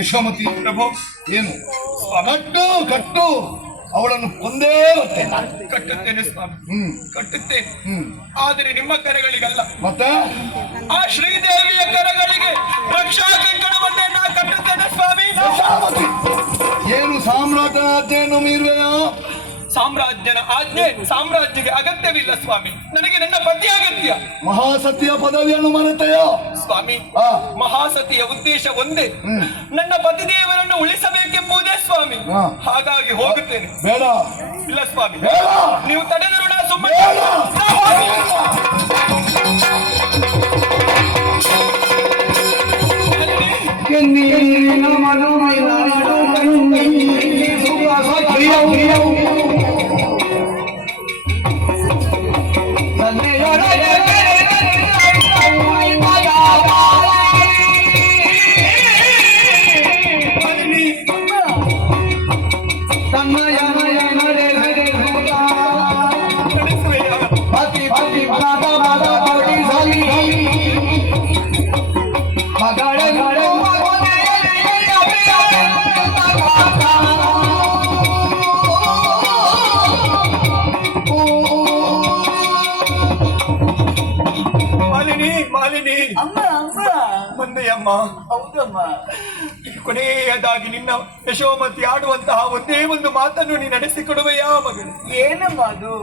ಯಶೋಮತಿ ಪ್ರಭು ಏನು ಕಟ್ಟು ಕಟ್ಟು ಅವಳನ್ನು ಕೊಂದೇ ಕಟ್ಟುತ್ತೇನೆ ಸ್ವಾಮಿ, ಕಟ್ಟುತ್ತೇನೆ. ಆದರೆ ನಿಮ್ಮ ಕರೆಗಳಿಗಲ್ಲ, ಮತ್ತೆ ಆ ಶ್ರೀದೇವಿಯ ಕರೆಗಳಿಗೆ ರಕ್ಷಾ ಕಂಕಣವನ್ನೇ ನಾ ಕಟ್ಟುತ್ತೇನೆ ಸ್ವಾಮಿ. ಯಶೋಮತಿ ಏನು ಸಾಮ್ರಾಟನ ಆಜ್ಞೆಯನ್ನು ಮೀರುವೆಯ? ಸಾಮ್ರಾಜ್ಯನ ಆಜ್ಞೆ ಸಾಮ್ರಾಜ್ಯಕ್ಕೆ ಅಗತ್ಯವಿಲ್ಲ ಸ್ವಾಮಿ, ನನಗೆ ನನ್ನ ಪತಿ ಅಗತ್ಯ. ಮಹಾಸತಿಯ ಪದವಿಯನ್ನು ಮರೆತೆಯ ಸ್ವಾಮಿ? ಮಹಾಸತಿಯ ಉದ್ದೇಶ ಒಂದೇ, ನನ್ನ ಪತಿದೇವರನ್ನು ಉಳಿಸಬೇಕೆಂಬುದೇ ಸ್ವಾಮಿ. ಹಾಗಾಗಿ ಹೋಗುತ್ತೇನೆ. ಬೇಡ. ಇಲ್ಲ ಸ್ವಾಮಿ, ಬೇಡ. ನೀವು ತಡೆದರು ನಾ ಸುಮ್ಮನೆ. ಮಾಲಿನಿ, ಬಂದೆಯಮ್ಮ. ಹೌದಮ್ಮ. ಕೊನೆಯದಾಗಿ ನಿನ್ನ ಯಶೋಮತಿ ಆಡುವಂತಹ ಒಂದೇ ಒಂದು ಮಾತನ್ನು ನೀ ನಡೆಸಿಕೊಡುವೆಯಾ ಮಗಳು? ಏನಮ್ಮ ಅದು?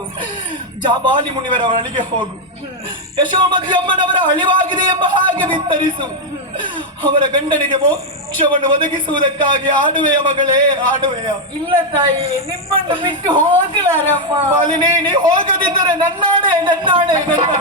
ಜಾಬಾಲಿ ಮುನಿವರ ಒಳಗೆ ಹೋಗು, ಯಶೋಮತಿ ಅಮ್ಮನವರ ಅಳಿವಾಗಿದೆ ಎಂಬ ಹಾಗೆ ವಿಸ್ತರಿಸು. ಅವರ ಗಂಡನಿಗೆ ಮೋಕ್ಷವನ್ನು ಒದಗಿಸುವುದಕ್ಕಾಗಿ ಆಡುವೆಯ ಮಗಳೇ, ಆಡುವೆಯ? ಇಲ್ಲ ತಾಯಿ, ನಿಮ್ಮನ್ನು ಬಿಟ್ಟು ಹೋಗಲಾರಮ್ಮ. ಮಾಲಿನಿ, ನೀ ಹೋಗದಿದ್ದರೆ ನನ್ನಾಣೆ, ನನ್ನಾಣೆ, ನನ್ನಾಣೆ.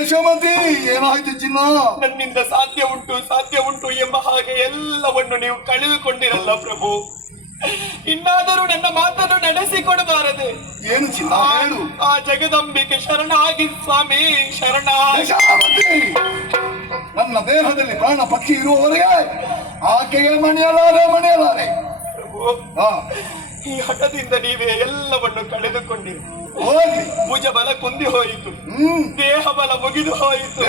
ಯಶೋಮತಿ, ಏನಾಯ್ತು ಚಿನ್ನ? ನನ್ನಿಂದ ಸಾಧ್ಯ ಉಂಟು ಎಂಬ ಹಾಗೆ ಎಲ್ಲವನ್ನು ನೀವು ಕಳೆದುಕೊಂಡಿರಲ್ಲ ಪ್ರಭು. ಇನ್ನಾದರೂ ನನ್ನ ಮಾತನ್ನು ನಡೆಸಿಕೊಡಬಾರದೆ? ಏನು ಚಿನ್ನ ಹೇಳು? ಆ ಜಗದಂಬಿಕೆ ಶರಣಾಗಿ ಸ್ವಾಮಿ, ಶರಣ. ನನ್ನ ದೇಹದಲ್ಲಿ ಪ್ರಾಣ ಪಕ್ಷಿ ಇರುವವರೆಗೆ ಆಕೆಗೆ ಮಣಿಯಲಾರೆ. ಪ್ರಭು, ಈ ಹಠದಿಂದ ನೀವೇ ಎಲ್ಲವನ್ನು ಕಳೆದುಕೊಂಡಿರಿ. ಭುಜ ಬಲ ಕುಂದಿ ಹೋಯಿತು, ದೇಹ ಬಲ ಮುಗಿದು ಹೋಯಿತು,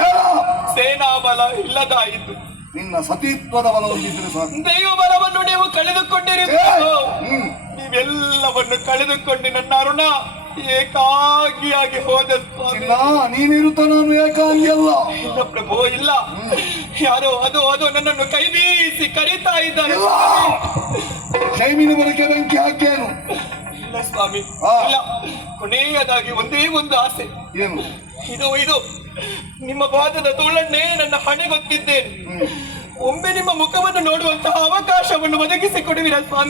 ಸೇನಾ ಬಲ ಇಲ್ಲದಾಯಿತು. ನಿನ್ನ ಸತೀತ್ವದ ಬಲವೊಂದಿದ್ರೆ ಸಾಕು. ದೈವ ಬಲವನ್ನು ನೀವು ಕಳೆದುಕೊಂಡಿರಿ. ನೀವೆಲ್ಲವನ್ನು ಕಳೆದುಕೊಂಡು ನನ್ನ ಅರುಣ ಏಕಾಂಗಿಯಾಗಿ ಹೋದ. ನೀನಿರುತ್ತ ನಾನು ಏಕಾಂಗಿ ಅಲ್ಲ. ಇಲ್ಲ ಪ್ರಭು, ಇಲ್ಲ. ಯಾರೋ ಅದು ನನ್ನನ್ನು ಕೈ ಬೀಸಿ ಕರೀತಾ ಇದ್ದಾರೆ. ಜೈಮಿನ ಬರಕೆ ಬೆಂಕಿ ಹಾಕೇನು? ಇಲ್ಲ ಸ್ವಾಮಿ, ಇಲ್ಲ. ಕೊನೆಯದಾಗಿ ಒಂದೇ ಒಂದು ಆಸೆ. ಏನು? ಇದು ನಿಮ್ಮ ಪಾದದ ತೋಳನ್ನೇ ನನ್ನ ಹಣೆ ಗೊತ್ತಿದ್ದೇನೆ. ಒಮ್ಮೆ ನಿಮ್ಮ ಮುಖವನ್ನು ನೋಡುವಂತಹ ಅವಕಾಶವನ್ನು ಒದಗಿಸಿಕೊಡುವಿರಾ ಸ್ವಾಮಿ?